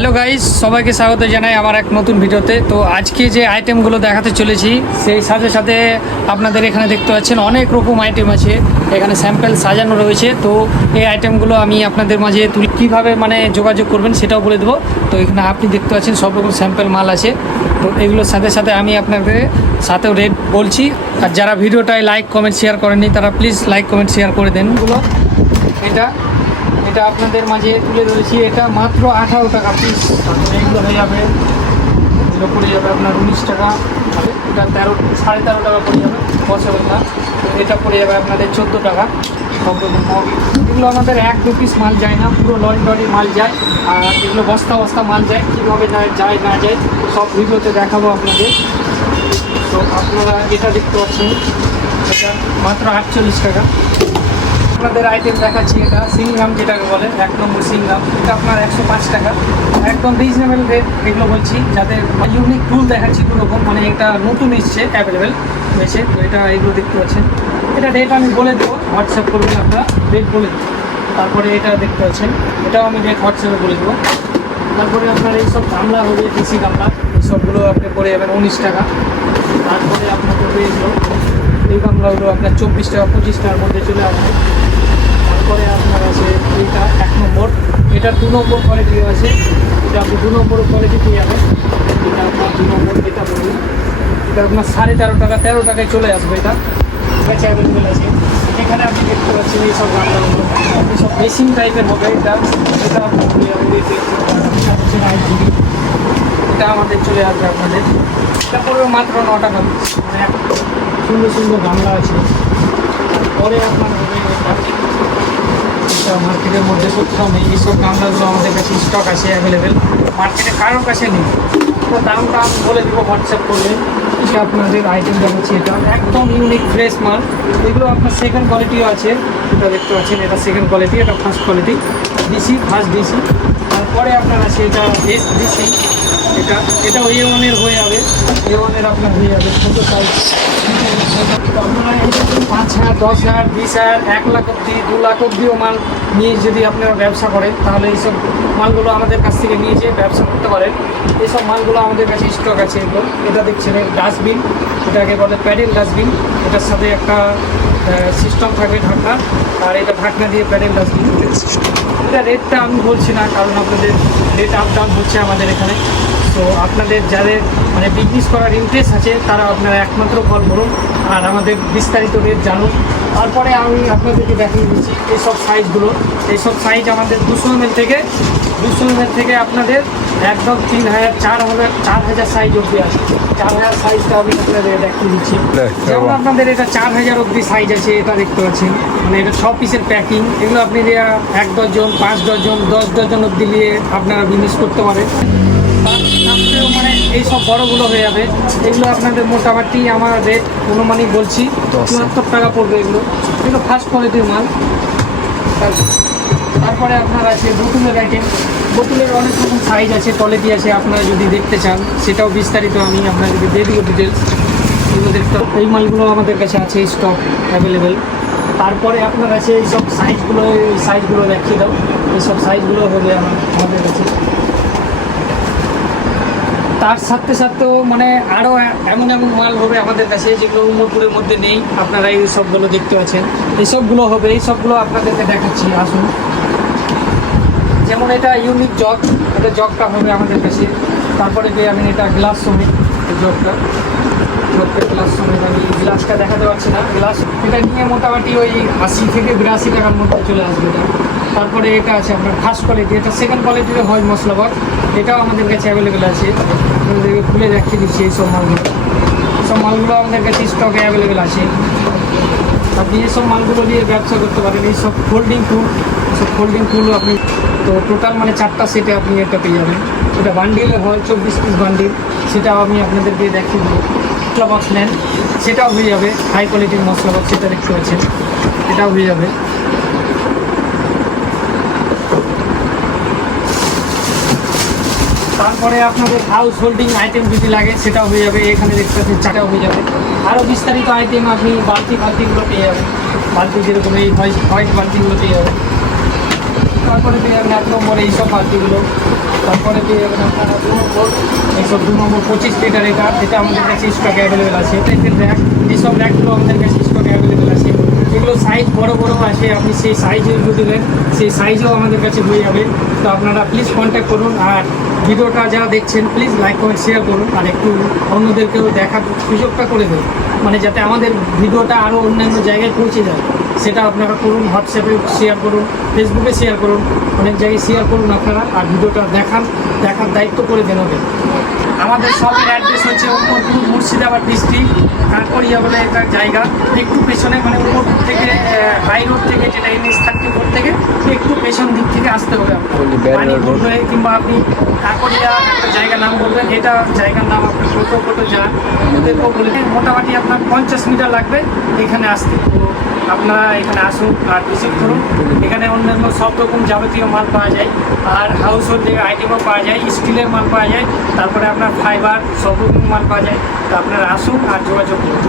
Hello guys, সবাইকে স্বাগত জানাই আমার এক নতুন ভিডিওতে। তো আজকে যে আইটেমগুলো দেখাতে চলেছি সেই সাথে সাথে আপনাদের এখানে দেখতে পাচ্ছেন অনেক রকম আইটেম আছে, এখানে স্যাম্পল সাজানো রয়েছে। তো এই আইটেমগুলো আমি আপনাদের মাঝে কীভাবে যোগাযোগ করবেন সেটাও বলে দেবো। তো এখানে আপনি দেখতে পাচ্ছেন সব রকম স্যাম্পল মাল আছে। তো এগুলোর সাথে সাথে আমি আপনাদের সাথেও রেট বলছি। আর যারা ভিডিওটায় লাইক কমেন্ট শেয়ার করেননি তারা প্লিজ লাইক কমেন্ট শেয়ার করে দেন। এটা আপনাদের মাঝে তুলে ধরেছি, এটা মাত্র 18 টাকা পিস। এইগুলো হয়ে যাবে, এগুলো পড়ে যাবে আপনার 19 টাকা, এটা 13.5 টাকা পড়ে যাবে পসিবল না। এটা পড়ে যাবে আপনাদের 14 টাকা। সব রকম এগুলো আমাদের 1-2 পিস মাল যায় না, পুরো লরি টরি মাল যায়। আর এগুলো বস্তা বস্তা মাল যায়, কীভাবে যায় না যায় সব ভিডিওতে দেখাবো আপনাদের। তো আপনারা এটা দেখতে পাচ্ছেন, এটা মাত্র 48 টাকা। আপনাদের আইটেম দেখাচ্ছি, এটা সিংগ্রাম যেটাকে বলে 1 নম্বর সিংগ্রাম, এটা আপনার 105 টাকা, একদম রিজনেবল রেট। এগুলো বলছি যাতে ইউনিক টুল দেখাচ্ছি দুরকম, এটা নতুন এসছে, অ্যাভেলেবেল হয়েছে। তো এটা এগুলো দেখতে পাচ্ছেন, এটা রেট আমি বলে দেবো, হোয়াটসঅ্যাপ করবেন আপনারা, রেট বলে দেবো। তারপরে এটা দেখতে পাচ্ছেন, এটাও আমি রেট হোয়াটসঅ্যাপে বলে দেবো। তারপরে আপনার এইসব গামলা হবে, দেশি গামলা, এইসবগুলো আপনি পড়ে যাবেন 19 টাকা। তারপরে আপনার পড়বে এই গামলাগুলো আপনার 24 টাকা 25 টাকার মধ্যে চলে আসবে। তারপরে আপনার আছে এইটা 1 নম্বর, এটা 2 নম্বর কোয়ালিটি আছে, এটা আপনি 2 নম্বর কোয়ালিটি পেয়ে যাবেন। এটা আপনার 2 নম্বর, এটা বলুন, এটা আপনার 13.5 টাকা 13 টাকায় চলে আসবে। এটা কাছে অ্যাভেলেবেল আছে। এখানে আপনি দেখতে পাচ্ছেন এইসব গামলাগুলো সব মেশিন টাইপের হবে। এটা আপনার চলে যাবে, এটা আমাদের চলে আসবে আপনাদের, এটা পড়বে মাত্র 9 টাকা। সুন্দর সুন্দর গামলা আছে। পরে আপনার হবে এটা মার্কেটের মধ্যে কোথাও নেই, এইসব গামলাগুলো আমাদের কাছে স্টক আছে, অ্যাভেলেবেল, মার্কেটে কারোর কাছে নেই। তো দামটা আমি বলে দেবো, হোয়াটসঅ্যাপ করবেন। এটা আপনাদের আইটেম দেখাচ্ছি, এটা একদম ইউনিক ফ্রেশ মাল। এগুলো আপনার সেকেন্ড কোয়ালিটিও আছে, এটা দেখতে পাচ্ছেন, এটা সেকেন্ড কোয়ালিটি, এটা first quality DC, first DC. তারপরে আপনার আছে এটা এস ডিসি, এটা A1-এর হয়ে যাবে, A1-এর আপনার হয়ে যাবে ছোটো সাইজ। আপনারা 5,000, 10,000, 20,000, 1 লাখ অব্দি, 2 লাখ অব্দিও মাল নিয়ে যদি আপনারা ব্যবসা করেন, তাহলে এইসব মালগুলো আমাদের কাছ থেকে নিয়ে যেয়ে ব্যবসা করতে পারেন। এইসব মালগুলো আমাদের কাছে স্টক আছে। এগুলো এটা দেখছেন ডাস্টবিন, এটাকে বলে প্যাডেল ডাস্টবিন, এটার সাথে একটা সিস্টেম থাকবে ঢাকনা, আর এটা ঢাকনা দিয়ে প্যাডেল ডাস্টবিন। এটা রেটটা আমি বলছি না, কারণ আপনাদের রেট আপ ডাউন হচ্ছে আমাদের এখানে। তো আপনাদের যাদের বিজনেস করার ইন্টারেস্ট আছে তারা আপনারা একমাত্র কল করুন আর আমাদের বিস্তারিত রেট জানুন। তারপরে আমি আপনাদেরকে দেখিয়ে দিচ্ছি এইসব সাইজগুলো। এইসব সাইজ আমাদের 200 ml থেকে আপনাদের একদম 3,000, 4,000 সাইজ অবধি আছে। 4,000 সাইজটা আমি আপনাদের দেখিয়ে দিচ্ছি। যেমন আপনাদের এটা 4,000 অবধি সাইজ আছে, এটা দেখতে পাচ্ছেন, এটা 6 পিসের প্যাকিং। এগুলো আপনি 1 ডজন, 5 ডজন, 10 ডজন অবধি নিয়ে আপনারা বিজনেস করতে পারেন। এইসব বড়গুলো হয়ে যাবে, এগুলো আপনাদের মোটামুটি আমার রেট অনুমানিক বলছি 74 টাকা পড়বে। এগুলো ফার্স্ট কোয়ালিটির মাল। তারপরে আপনার আছে বোতলের আইটেম, বোতলের অনেক রকম সাইজ আছে, কোয়ালিটি আছে। আপনারা যদি দেখতে চান সেটাও বিস্তারিত আমি আপনাদেরকে দিয়ে দিব ডিটেলস। এগুলো দেখতে, এই মালগুলো আমাদের কাছে আছে স্টক অ্যাভেলেবেল। তারপরে আপনার আছে এইসব সাইজগুলো দেখিয়ে দাও, এইসব সাইজগুলো হবে আমাদের কাছে। তার সাথে সাথেও আরও এমন মাল হবে আমাদের কাছে যেগুলো উমরপুরের মধ্যে নেই। আপনারা এই সবগুলো দেখতে পাচ্ছেন, এইসবগুলো হবে, এইসবগুলো আপনাদেরকে দেখাচ্ছি, আসুন। যেমন এটা ইউনিক জগ, এটা জগটা হবে আমাদের কাছে। তারপরে আমি এটা গ্লাস সমেত, জগটা গ্লাস সমেত, আমি গ্লাসটা দেখাতে পারছি না। গ্লাস এটা নিয়ে মোটামুটি ওই 80 থেকে 82 টাকার মধ্যে চলে আসবে এটা। তারপরে এটা আছে আপনার ফার্স্ট কোয়ালিটি, এটা সেকেন্ড কোয়ালিটির হয় মশলাবাদ, এটাও আমাদের কাছে অ্যাভেলেবেল আছে। আপনাদেরকে খুলে দেখিয়ে দিচ্ছি এইসব মালগুলো আমাদের কাছে স্টকে অ্যাভেলেবেল আছে। আপনি এইসব মালগুলো দিয়ে ব্যবসা করতে পারেন। এইসব ফোল্ডিং টুলও আপনি, তো টোটাল 4টা সেটে আপনি এটা পেয়ে যাবেন। এটা বান্ডিলে হয় 24 পিস বান্ডিল, সেটাও আমি আপনাদেরকে দেখিয়ে দেবো। মশলা বক্স নেন সেটাও হয়ে যাবে, হাই কোয়ালিটির মশলা বক্স, সেটা দেখতে পাচ্ছেন, এটাও হয়ে যাবে। তারপরে আপনাদের হাউস হোল্ডিং আইটেম যদি লাগে সেটাও হয়ে যাবে, এখানে দেখতে পাচ্ছেন 4টাও হয়ে যাবে। আরও বিস্তারিত আইটেম আপনি বালতিগুলো পেয়ে যাবেন, বালতি যেরকম এই হোয়াইট বালতিগুলো পেয়ে যাবেন। তারপরে পেয়ে যাবেন 1 নম্বরে এইসব বালতিগুলো। তারপরে পেয়ে যাবেন আপনারা 2 নম্বর 102 নম্বর 25 লিটার এটা আমাদের কাছে স্টক অ্যাভেলেবেল আছে। দেখেন র্যাক, এইসব র্যাকগুলো আমাদের কাছে স্টক অ্যাভেলেবেল আছে। এগুলো সাইজ বড় বড় আছে, আপনি সেই সাইজে যদি নেন সেই সাইজও আমাদের কাছে হয়ে যাবে। তো আপনারা প্লিজ কন্ট্যাক্ট করুন, আর ভিডিওটা যারা দেখছেন প্লিজ লাইক কমেন্ট শেয়ার করুন, আর একটু অন্যদেরকেও দেখার সুযোগটা করে দেন, মানে যাতে আমাদের ভিডিওটা আরও অন্যান্য জায়গায় পৌঁছে যায়। সেটা আপনারা করুন, হোয়াটসঅ্যাপে শেয়ার করুন, ফেসবুকে শেয়ার করুন, অনেক জায়গায় শেয়ার করুন আপনারা, আর ভিডিওটা দেখার দায়িত্ব করে দেন ওদের। আমাদের শপের অ্যাড্রেস হচ্ছে উমরপুর, মুর্শিদাবাদ ডিস্ট্রিক্ট, কাকড়িয়া বলে একটা জায়গা, একটু পেছনে, মানে উমরপুর থেকে হাই রোড থেকে, যেটা NH-34 থেকে একটু পেছন দিক থেকে আসতে হবে আপনার, পানিপুর হয়ে, কিংবা আপনি কাকড়িয়া একটা জায়গার নাম বলবেন, এটা জায়গার নাম আপনি টোটো যান, ওদেরকেও বলে মোটামুটি আপনার 50 মিটার লাগবে এখানে আসতে। তো আপনারা এখানে আসুন আর ভিজিট করুন। এখানে অন্যান্য সব রকম যাবতীয় মাল পাওয়া যায়, আর হাউস হোল্ডের আইটেমও পাওয়া যায়, স্টিলের মাল পাওয়া যায়, তারপরে আপনার ফাইবার সব রকম মাল পাওয়া যায়। তো আপনারা আসুন আর যোগাযোগ করুন।